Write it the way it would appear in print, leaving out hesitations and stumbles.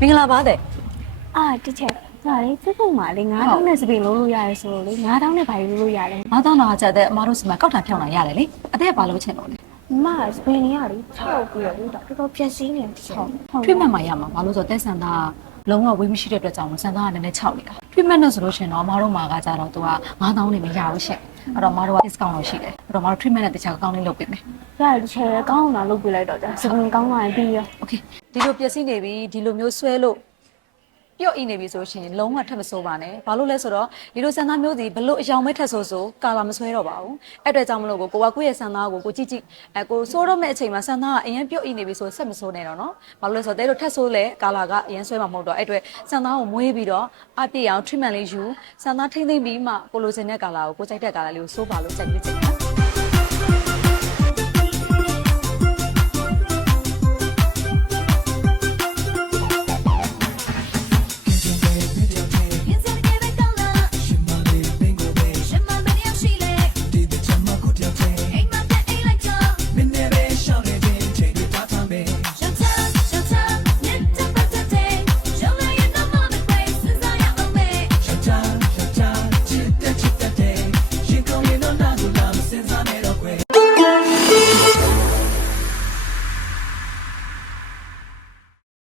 မင်္ဂလာပါတဲ့ တချက်ဒါလေးစစ်ဖို့မှာလေ9000နဲ့စပင်လုံးလို့ရတယ်ဆိုလို့လေ9000နဲ့ဘာလို့လို့ရတယ် ။9000တော့ချက်တဲ့အမတို့စီမှာကောက်တာဖြောင်းလာရတယ်လေ။အသက်ဘာလို့ချင်လို့လဲ မစပင်ကြီးကလေ6ပြီးတော့ဒါတော်တော်ပြက်စီးနေတယ်ဟုတ် ။ treatment မှာရမှာဘာလို့ဆိုတော့တက်ဆန်သားလုံးဝဝေးမရှိတဲ့အတွက်ကြောင့်ဆန်သားကလည်းနည်းနည်း6နေတာ။ treatment နဲ့ဆိုလို့ရှိရင်တော့အမတို့မှာကကြတော့သူက9000နဲ့မရဘူးရှင့်။အဲ့တော့အမတို့က discount လို့ရှိတယ်။အဲ့တော့အမတို့ treatment နဲ့တခြားကောင်းလေးလုပ်ပေးမယ် ရတယ်တချက်ကောင်းအောင်လုပ်ပြလိုက်တော့ကြာစပင်ကောင်းလာရင်ပြီးရော ။ Okay ဒီလိုပျက်စီးနေပြီဒီလိုမျိုးဆွဲလို့ပြော့အီနေပြီဆိုရှင်လုံးဝထပ်မစိုးပါနဲ့။ဘာလို့လဲဆိုတော့ဒီလိုဆန်သားမျိုးစီဘလို့အယောင်မဲ့ထက်ဆိုကာလာမဆွဲတော့ပါဘူး။အဲ့အတွက်ကြောင့်မလို့ကိုကကိုယ့်ရဲ့ဆန်သားကိုကြည့်ကိုစိုးတော့မဲ့အချိန်မှာဆန်သားကအရင်ပြော့အီနေပြီဆိုဆက်မစိုးနဲ့တော့နော်။ဘာလို့လဲဆိုတော့တဲတို့ထက်ဆိုးလဲကာလာကအရင်ဆွဲမှာမဟုတ်တော့အဲ့အတွက်ဆန်သားကိုမွေးပြီးတော့အပြည့်အောင် treatment လေးယူဆန်သားထိမ့်သိမ့်ပြီးမှကိုလိုချင်တဲ့ကာလာကိုကိုကြိုက်တဲ့ကာလာလေးကိုစိုးပါလို့စိုက်ပြချင်တာ